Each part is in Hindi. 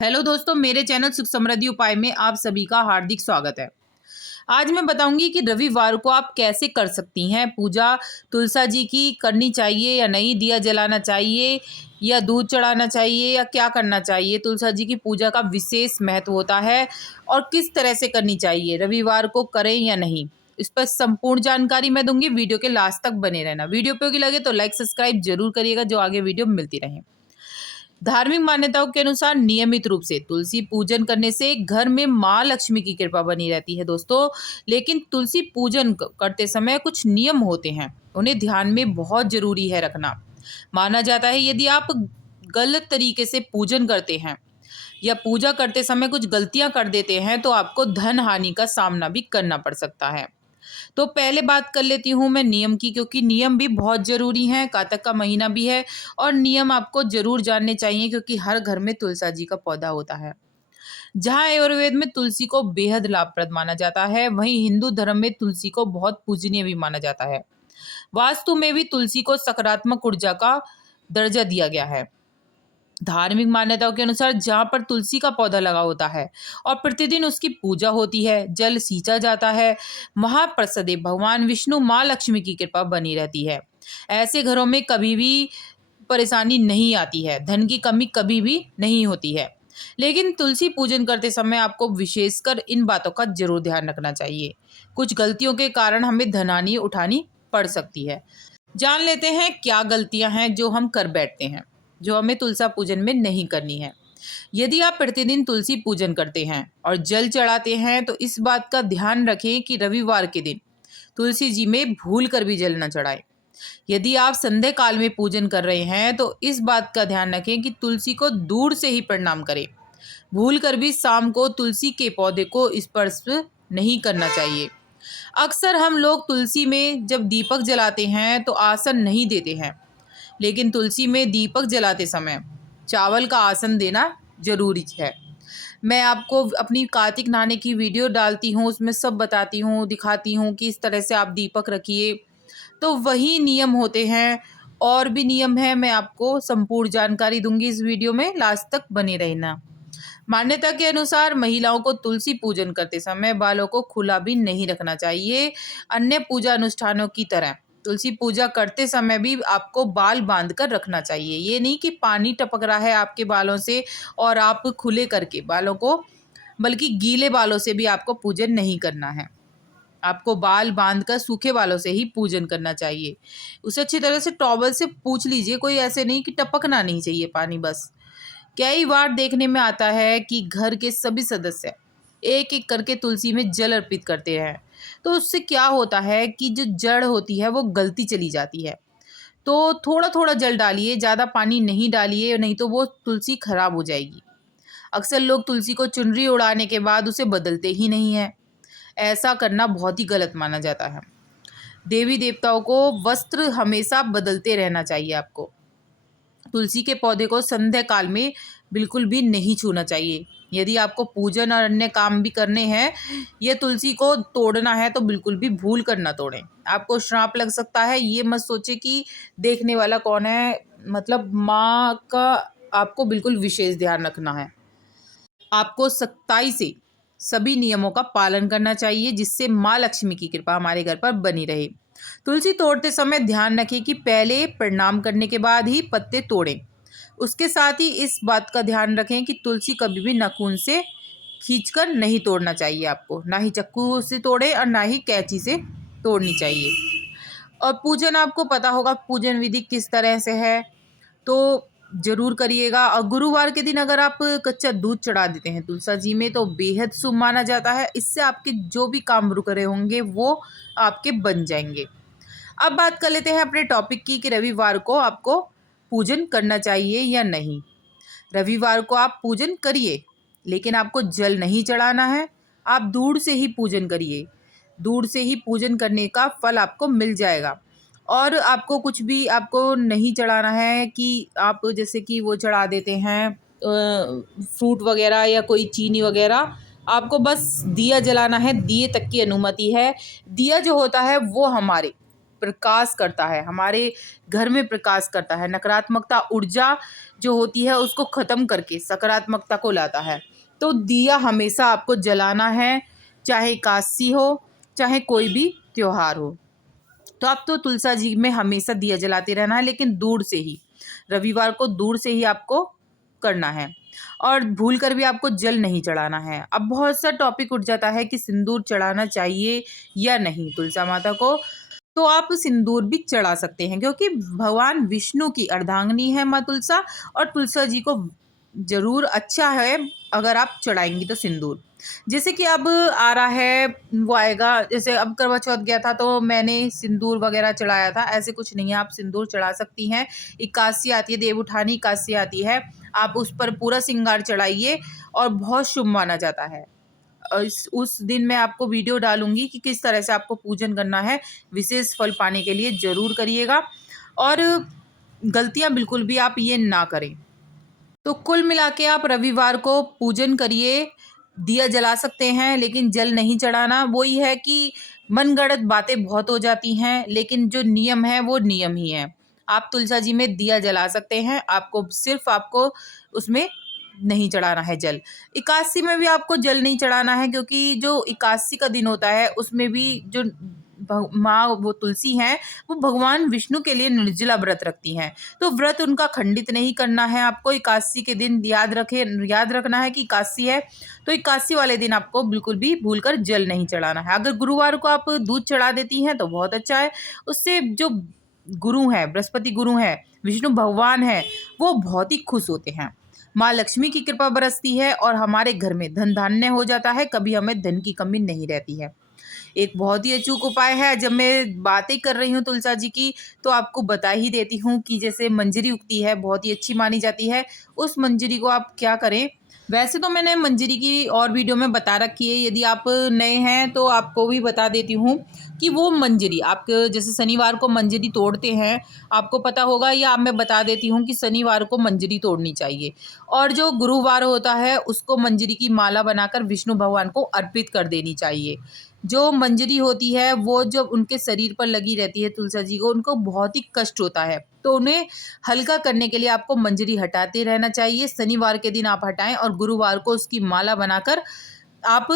हेलो दोस्तों, मेरे चैनल सुख समृद्धि उपाय में आप सभी का हार्दिक स्वागत है। आज मैं बताऊंगी कि रविवार को आप कैसे कर सकती हैं पूजा। तुलसा जी की करनी चाहिए या नहीं, दिया जलाना चाहिए या दूध चढ़ाना चाहिए या क्या करना चाहिए। तुलसा जी की पूजा का विशेष महत्व होता है और किस तरह से करनी चाहिए, रविवार को करें या नहीं, इस पर संपूर्ण जानकारी मैं दूंगी। वीडियो के लास्ट तक बने रहना। वीडियो उपयोगी लगे तो लाइक सब्सक्राइब जरूर करिएगा, जो आगे वीडियो मिलती रहे। धार्मिक मान्यताओं के अनुसार नियमित रूप से तुलसी पूजन करने से घर में माँ लक्ष्मी की कृपा बनी रहती है दोस्तों। लेकिन तुलसी पूजन करते समय कुछ नियम होते हैं, उन्हें ध्यान में बहुत जरूरी है रखना। माना जाता है यदि आप गलत तरीके से पूजन करते हैं या पूजा करते समय कुछ गलतियां कर देते हैं तो आपको धन हानि का सामना भी करना पड़ सकता है। तो पहले बात कर लेती हूँ मैं नियम की, क्योंकि नियम भी बहुत ज़रूरी हैं। कातक का महीना भी है और नियम आपको ज़रूर जानने चाहिए, क्योंकि हर घर में तुलसा जी का पौधा होता है। जहाँ आयुर्वेद में तुलसी को बेहद लाभप्रद माना जाता है, वहीं हिंदू धर्म में तुलसी को बहुत पूजनीय भी माना जाता है। वास्तु में भी तुलसी को सकारात्मक ऊर्जा का दर्जा दिया गया है। धार्मिक मान्यताओं के अनुसार जहाँ पर तुलसी का पौधा लगा होता है और प्रतिदिन उसकी पूजा होती है, जल सींचा जाता है, वहाँ पर सदैव भगवान विष्णु माँ लक्ष्मी की कृपा बनी रहती है। ऐसे घरों में कभी भी परेशानी नहीं आती है, धन की कमी कभी भी नहीं होती है। लेकिन तुलसी पूजन करते समय आपको विशेषकर इन बातों का जरूर ध्यान रखना चाहिए। कुछ गलतियों के कारण हमें धनहानि उठानी पड़ सकती है। जान लेते हैं क्या गलतियां हैं जो हम कर बैठते हैं, जो हमें तुलसा पूजन में नहीं करनी है। यदि आप प्रतिदिन तुलसी पूजन करते हैं और जल चढ़ाते हैं तो इस बात का ध्यान रखें कि रविवार के दिन तुलसी जी में भूल कर भी जल न चढ़ाएं। यदि आप संध्या काल में पूजन कर रहे हैं तो इस बात का ध्यान रखें कि तुलसी को दूर से ही प्रणाम करें। भूल कर भी शाम को तुलसी के पौधे को स्पर्श नहीं करना चाहिए। अक्सर हम लोग तुलसी में जब दीपक जलाते हैं तो आसन नहीं देते हैं, लेकिन तुलसी में दीपक जलाते समय चावल का आसन देना जरूरी है। मैं आपको अपनी कार्तिक नहाने की वीडियो डालती हूँ, उसमें सब बताती हूँ, दिखाती हूँ कि इस तरह से आप दीपक रखिए। तो वही नियम होते हैं, और भी नियम है, मैं आपको संपूर्ण जानकारी दूंगी इस वीडियो में, लास्ट तक बने रहना। मान्यता के अनुसार महिलाओं को तुलसी पूजन करते समय बालों को खुला भी नहीं रखना चाहिए। अन्य पूजा अनुष्ठानों की तरह तुलसी पूजा करते समय भी आपको बाल बांध कर रखना चाहिए। ये नहीं कि पानी टपक रहा है आपके बालों से और आप खुले करके बालों को, बल्कि गीले बालों से भी आपको पूजन नहीं करना है। आपको बाल बांध कर सूखे बालों से ही पूजन करना चाहिए। उसे अच्छी तरह से टॉवल से पूछ लीजिए, कोई ऐसे नहीं कि टपकना नहीं चाहिए पानी बस। कई बार देखने में आता है कि घर के सभी सदस्य एक एक करके तुलसी में जल अर्पित करते हैं, तो उससे क्या होता है कि जो जड़ होती है वो गलती चली जाती है। तो थोड़ा थोड़ा जल डालिए, ज़्यादा पानी नहीं डालिए, नहीं तो वो तुलसी खराब हो जाएगी। अक्सर लोग तुलसी को चुनरी उड़ाने के बाद उसे बदलते ही नहीं है। ऐसा करना बहुत ही गलत माना जाता है। देवी देवताओं को वस्त्र हमेशा बदलते रहना चाहिए आपको। तुलसी के पौधे को संध्या काल में बिल्कुल भी नहीं छूना चाहिए। यदि आपको पूजन और अन्य काम भी करने हैं, ये तुलसी को तोड़ना है तो बिल्कुल भी भूल कर ना तोड़ें। आपको श्राप लग सकता है। ये मत सोचे कि देखने वाला कौन है, मतलब माँ का आपको बिल्कुल विशेष ध्यान रखना है। आपको सख्ताई से सभी नियमों का पालन करना चाहिए, जिससे माँ लक्ष्मी की कृपा हमारे घर पर बनी रहे। तुलसी तोड़ते समय ध्यान रखें कि पहले प्रणाम करने के बाद ही पत्ते तोड़ें। उसके साथ ही इस बात का ध्यान रखें कि तुलसी कभी भी नाखून से खींचकर नहीं तोड़ना चाहिए आपको, ना ही चाकू से तोड़े और ना ही कैंची से तोड़नी चाहिए। और पूजन आपको पता होगा पूजन विधि किस तरह से है, तो ज़रूर करिएगा। और गुरुवार के दिन अगर आप कच्चा दूध चढ़ा देते हैं तुलसा जी में तो बेहद शुभ माना जाता है। इससे आपके जो भी काम रुक रहे होंगे वो आपके बन जाएंगे। अब बात कर लेते हैं अपने टॉपिक की कि रविवार को आपको पूजन करना चाहिए या नहीं। रविवार को आप पूजन करिए, लेकिन आपको जल नहीं चढ़ाना है। आप दूर से ही पूजन करिए। दूर से ही पूजन करने का फल आपको मिल जाएगा। और आपको कुछ भी आपको नहीं चढ़ाना है कि आप जैसे कि वो चढ़ा देते हैं फ्रूट वगैरह या कोई चीनी वगैरह। आपको बस दिया जलाना है, दिए तक की अनुमति है। दिया जो होता है वो हमारे प्रकाश करता है, हमारे घर में प्रकाश करता है, नकारात्मकता ऊर्जा जो होती है उसको ख़त्म करके सकारात्मकता को लाता है। तो दिया हमेशा आपको जलाना है, चाहे एकादशी हो, चाहे कोई भी त्योहार हो। तो आप तो तुलसा जी में हमेशा दिया जलाते रहना है, लेकिन दूर से ही, रविवार को दूर से ही आपको करना है और भूल कर भी आपको जल नहीं चढ़ाना है। अब बहुत सा टॉपिक उठ जाता है कि सिंदूर चढ़ाना चाहिए या नहीं तुलसा माता को। तो आप सिंदूर भी चढ़ा सकते हैं, क्योंकि भगवान विष्णु की अर्धांगिनी है माँ तुलसा, और तुलसा जी को जरूर अच्छा है अगर आप चढ़ाएंगी तो सिंदूर। जैसे कि अब आ रहा है, वो आएगा, जैसे अब करवा चौथ गया था तो मैंने सिंदूर वगैरह चढ़ाया था, ऐसे कुछ नहीं है, आप सिंदूर चढ़ा सकती हैं। एकादशी आती है, देव उठानी एकादशी आती है, आप उस पर पूरा श्रृंगार चढ़ाइए और बहुत शुभ माना जाता है। उस दिन मैं आपको वीडियो डालूंगी कि किस तरह से आपको पूजन करना है, विशेष फल पाने के लिए ज़रूर करिएगा और गलतियां बिल्कुल भी आप ये ना करें। तो कुल मिला के आप रविवार को पूजन करिए, दिया जला सकते हैं लेकिन जल नहीं चढ़ाना। वही है कि मनगढ़ंत बातें बहुत हो जाती हैं, लेकिन जो नियम है वो नियम ही है। आप तुलसा जी में दिया जला सकते हैं, आपको उसमें नहीं चढ़ाना है जल। एकादशी में भी आपको जल नहीं चढ़ाना है, क्योंकि जो एकादशी का दिन होता है उसमें भी जो माँ वो तुलसी हैं वो भगवान विष्णु के लिए निर्जला व्रत रखती हैं। तो व्रत उनका खंडित नहीं करना है आपको। एकादशी के दिन याद रखना है कि एकादशी है, तो एकादशी वाले दिन आपको बिल्कुल भी भूलकर जल नहीं चढ़ाना है। अगर गुरुवार को आप दूध चढ़ा देती हैं तो बहुत अच्छा है, उससे जो गुरु हैं, बृहस्पति गुरु हैं, विष्णु भगवान है, वो बहुत ही खुश होते हैं। माँ लक्ष्मी की कृपा बरसती है और हमारे घर में धन धान्य हो जाता है, कभी हमें धन की कमी नहीं रहती है। एक बहुत ही अचूक उपाय है। जब मैं बातें कर रही हूँ तुलसा जी की, तो आपको बता ही देती हूँ कि जैसे मंजरी उगती है, बहुत ही अच्छी मानी जाती है। उस मंजरी को आप क्या करें, वैसे तो मैंने मंजरी की और वीडियो में बता रखी है, यदि आप नए हैं तो आपको भी बता देती हूँ कि वो मंजरी आप जैसे शनिवार को मंजरी तोड़ते हैं, आपको पता होगा, या मैं बता देती हूँ कि शनिवार को मंजरी तोड़नी चाहिए और जो गुरुवार होता है उसको मंजरी की माला बनाकर विष्णु भगवान को अर्पित कर देनी चाहिए। जो मंजरी होती है वो जब उनके शरीर पर लगी रहती है तुलसा जी को, उनको बहुत ही कष्ट होता है, तो उन्हें हल्का करने के लिए आपको मंजरी हटाते रहना चाहिए। शनिवार के दिन आप हटाएं और गुरुवार को उसकी माला बनाकर आप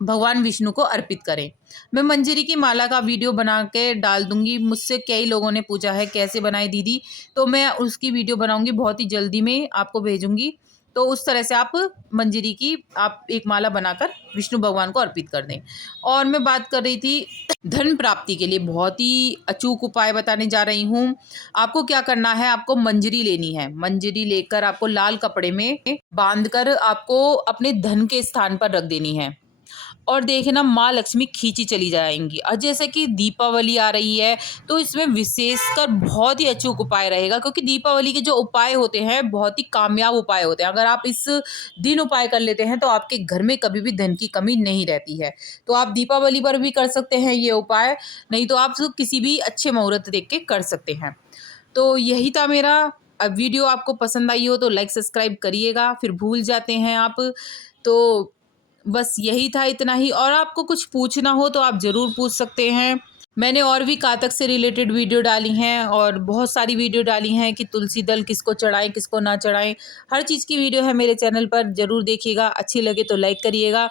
भगवान विष्णु को अर्पित करें। मैं मंजरी की माला का वीडियो बना के डाल दूंगी। मुझसे कई लोगों ने पूछा है कैसे बनाए दीदी, तो मैं उसकी वीडियो बनाऊंगी, बहुत ही जल्दी में आपको भेजूंगी। तो उस तरह से आप मंजरी की आप एक माला बनाकर विष्णु भगवान को अर्पित कर दें। और मैं बात कर रही थी धन प्राप्ति के लिए बहुत ही अचूक उपाय बताने जा रही हूँ। आपको क्या करना है, आपको मंजरी लेनी है। मंजरी लेकर आपको लाल कपड़े में बांधकर आपको अपने धन के स्थान पर रख देनी है और देखना माँ लक्ष्मी खींची चली जाएंगी। और जैसे कि दीपावली आ रही है तो इसमें विशेषकर बहुत ही अचूक उपाय रहेगा, क्योंकि दीपावली के जो उपाय होते हैं बहुत ही कामयाब उपाय होते हैं। अगर आप इस दिन उपाय कर लेते हैं तो आपके घर में कभी भी धन की कमी नहीं रहती है। तो आप दीपावली पर भी कर सकते हैं ये उपाय, नहीं तो आप किसी भी अच्छे मुहूर्त देख के कर सकते हैं। तो यही था मेरा। अब वीडियो आपको पसंद आई हो तो लाइक सब्सक्राइब करिएगा, फिर भूल जाते हैं आप। तो बस यही था, इतना ही। और आपको कुछ पूछना हो तो आप ज़रूर पूछ सकते हैं। मैंने और भी कातक से रिलेटेड वीडियो डाली हैं और बहुत सारी वीडियो डाली हैं कि तुलसी दल किसको चढ़ाएं किसको ना चढ़ाएं। हर चीज़ की वीडियो है मेरे चैनल पर, ज़रूर देखिएगा। अच्छी लगे तो लाइक करिएगा।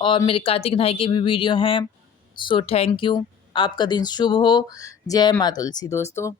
और मेरे कार्तिक भाई के भी वीडियो हैं। So thank you. आपका दिन शुभ हो। जय माँ तुलसी दोस्तों।